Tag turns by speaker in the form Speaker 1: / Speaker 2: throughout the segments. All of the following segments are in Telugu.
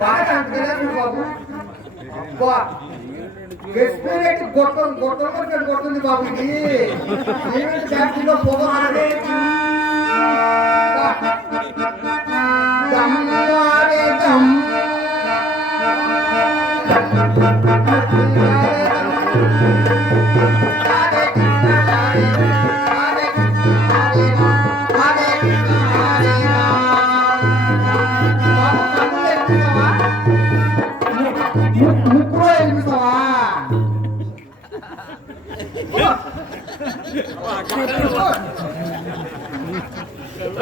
Speaker 1: బాగా అంటున్నారు బాబు అబ్బా గొట్టం గొట్టం కొట్టాడు కొడుతుంది బాబు ఇది ఈవెంట్ ఫ్యాక్టరీలో పొగ దమ్మారే దమ్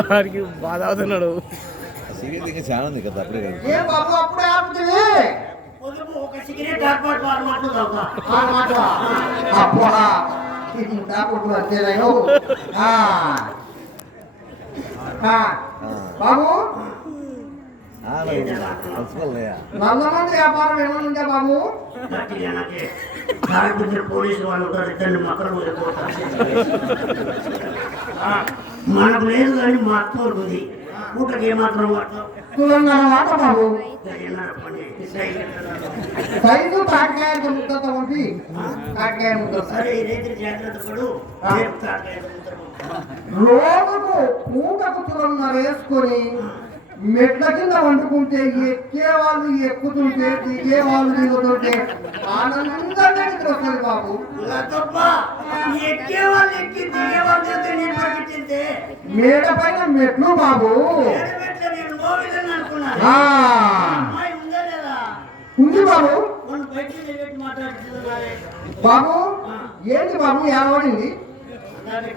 Speaker 2: వాడికి బాధ అవుతున్నాడు
Speaker 3: సిగరెట్ ఇంకా చాలా ఉంది కదా అప్పుడే
Speaker 1: ఏ ఆపుతుంది?
Speaker 4: ఒక సిగరెట్
Speaker 1: మాట. బాబు? నల్లమంది వ్యాపారం ఏమైనా ఉందా బాబు
Speaker 4: పోలీసు వాళ్ళు మక్కలు మనకు లేదు కానీ మా అక్క ఉంది ఏమాత్రం
Speaker 1: మాట బాబు సైజు ముద్ద పంపి తాటికాయ ముద్ద
Speaker 4: సరే జాగ్రత్త పడు.
Speaker 1: రోజుకు పూటకు వేసుకొని మెట్ల కింద వండుకుంటే ఎక్కే వాళ్ళు ఎక్కుతుంటే దిగే వాళ్ళు దిగుతుంటే ఆనందంగా వస్తుంది బాబు. మేడ పైన మెట్లు బాబు.
Speaker 4: ఉందా
Speaker 1: బాబు. బాబు ఏంటి బాబు ఏడవడింది?
Speaker 4: అలాగే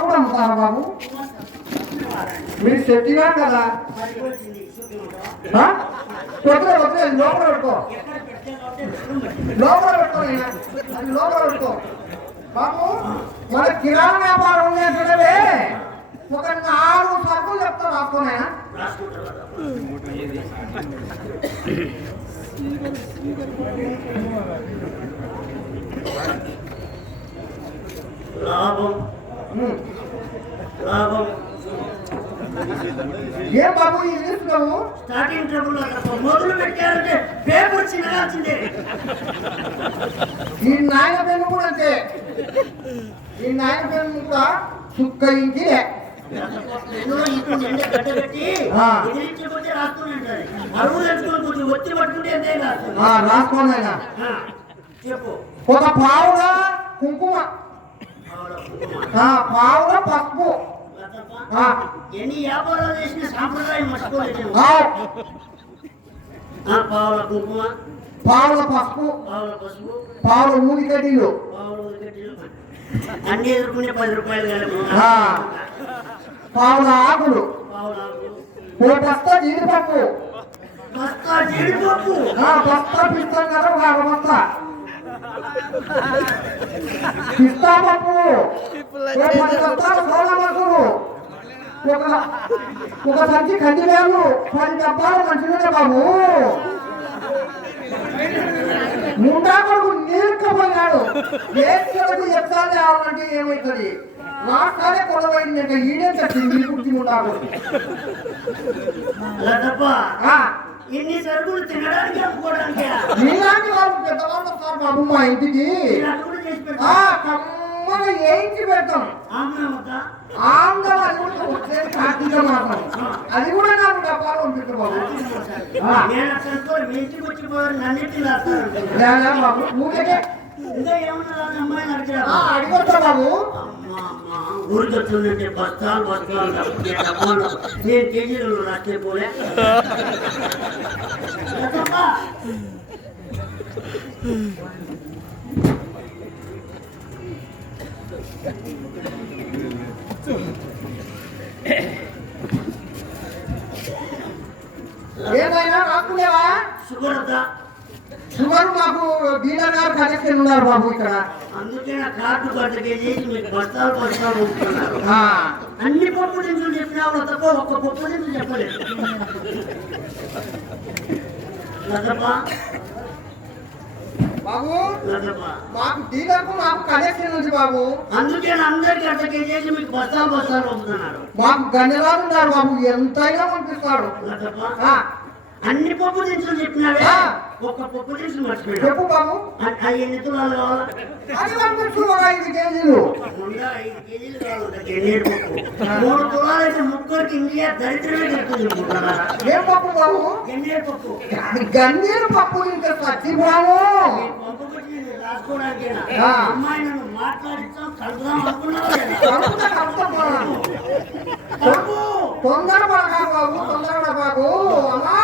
Speaker 1: కూడా అమ్ముతారా బాబు మీరు చెప్పినా కదా
Speaker 4: మరి వచ్చింది చూపించమంటావా?
Speaker 1: ఆ? వద్దులే వద్దులే లోపల పెట్టుకో
Speaker 4: ఎక్కడ పెడితే కాబట్టి రూమ్ పెట్టి.
Speaker 1: లోపల పెట్టుకో నాయనా. అది లోపల పెట్టుకో బాబు మన కిరాణా వ్యాపారం ఉండేటవే ఒక నాలుగు సరుకులు చెప్తా రాసుకోనాయన
Speaker 4: రాసుకుంటారు కదా. లాభం లాభం
Speaker 1: ఏం బాబు ఈ తీసుకున్నావు
Speaker 4: స్టార్టింగ్ ట్రబుల్ మొదలు పెట్టారంటే పేపర్ చిన్నగాల్సిందే
Speaker 1: ఈ నాయన పెన్ను కూడా అంతే. ఈ నాయన పెన్ను కూడా చుక్క ఇంటి ఒక పావుగా కుంకుమ. పావుగా పసుపు.
Speaker 4: ఎన్ని వ్యాపారాలు చేసిన సాంప్రదాయం మర్చిపోలేదు.
Speaker 1: ఆ,
Speaker 4: ఆ, పావుల కుంకుమ
Speaker 1: పావుల పసుపు
Speaker 4: పావుల పసుపు
Speaker 1: పావుల ఊది కడ్డీలు.
Speaker 4: పావుల ఉల్లిగడ్డలు అన్ని ఎదుర్కొనే పది రూపాయలు.
Speaker 1: పావుల ఆకులు.
Speaker 4: పావుల ఆకులు.
Speaker 1: ఓ బస్తా జీడిపప్పు.
Speaker 4: బస్తా జీడిపప్పు.
Speaker 1: ఆ బస్తా పిస్తా కదా ఒక అర బస్తా. పిస్తా పప్పు. ఓ పది బస్తాల సోనా మసూరు ఒక ఒక సంచి కందివేలు పది డబ్బాలు మంచినీళ్ళ బాబు. ముండా కొడుకు నీరుకపోయినాడు ఏసులకు చెప్తాను కావాలంటే ఏమవుతుంది? రాష్ట్రాలే కొలవైందంటే ఈడే తప్పింది కుర్తి ముండా
Speaker 4: ఇన్ని సరుకులు తినడానికి అమ్ముకోవడానికి
Speaker 1: నీలాంటి వాళ్ళు పెద్దవాళ్ళు వస్తారు బాబు మా ఇంటికి.
Speaker 4: చేసి
Speaker 1: ఆ
Speaker 4: పెడతా
Speaker 1: ఆంధ్ర అది కూడా వచ్చేది కార్తీక మాసం అది కూడా నాకు డబ్బాలు పంపిస్తారు బాబు ఊరికే. అడిగొస్తా బాబు.
Speaker 4: ఊరికి వచ్చిందంటే బస్తాలు బస్తాలు డబ్బులు, నేను కేజీలు రాస్తే
Speaker 1: ఏమైనా రాకులేవా
Speaker 4: షుగర్
Speaker 1: షుగర్ మాకు బీడ కలెక్షన్ ఉన్నారు బాబు ఇక్కడ.
Speaker 4: అందుకే నా కార్డు మీకు బస్తాలు బస్తాలు ఉంటున్నారు
Speaker 1: ఆ,
Speaker 4: అన్ని పప్పు దినుసులు చెప్పినావు? తప్ప ఒక్క పప్పు దినుసు చెప్పలేదు?
Speaker 1: బాబు మాకు డీలర్కు మాకు కలెక్షన్ ఉంది బాబు.
Speaker 4: అందుకే అందరికి అర్థం చేసి మీకు బస్తాలు పంపుతున్నారు.
Speaker 1: మాకు గన్నెలాలు ఉన్నారు బాబు. ఎంతైనా ఆ,
Speaker 4: అన్ని పప్పు దినుసులు చెప్పినావే.
Speaker 1: ఆ.
Speaker 4: ఒక్క పప్పు దినుసు మర్చిపోయావు
Speaker 1: చెప్పు బాబు.
Speaker 4: అవి ఎన్ని తులాలు కావాలా?
Speaker 1: అది ఒక ఐదు కేజీలు.
Speaker 4: ఐదు మూడు తులాలు అయితే ముగ్గురికి ఇండియా దరిద్రమే చెప్తుంది
Speaker 1: ఏం పప్పు బాబు?
Speaker 4: గన్నేరు పప్పు.
Speaker 1: అది గన్నీరు పప్పు ఇంకా ఆ.
Speaker 4: అమ్మాయి నన్ను మాట్లాడిస్తాం కలుపుదాం అనుకున్నావా
Speaker 1: కలుపుతా బాబు.
Speaker 4: కలుపు.
Speaker 1: తొందర పడకా బాబు తొందర బాబు. అమ్మా!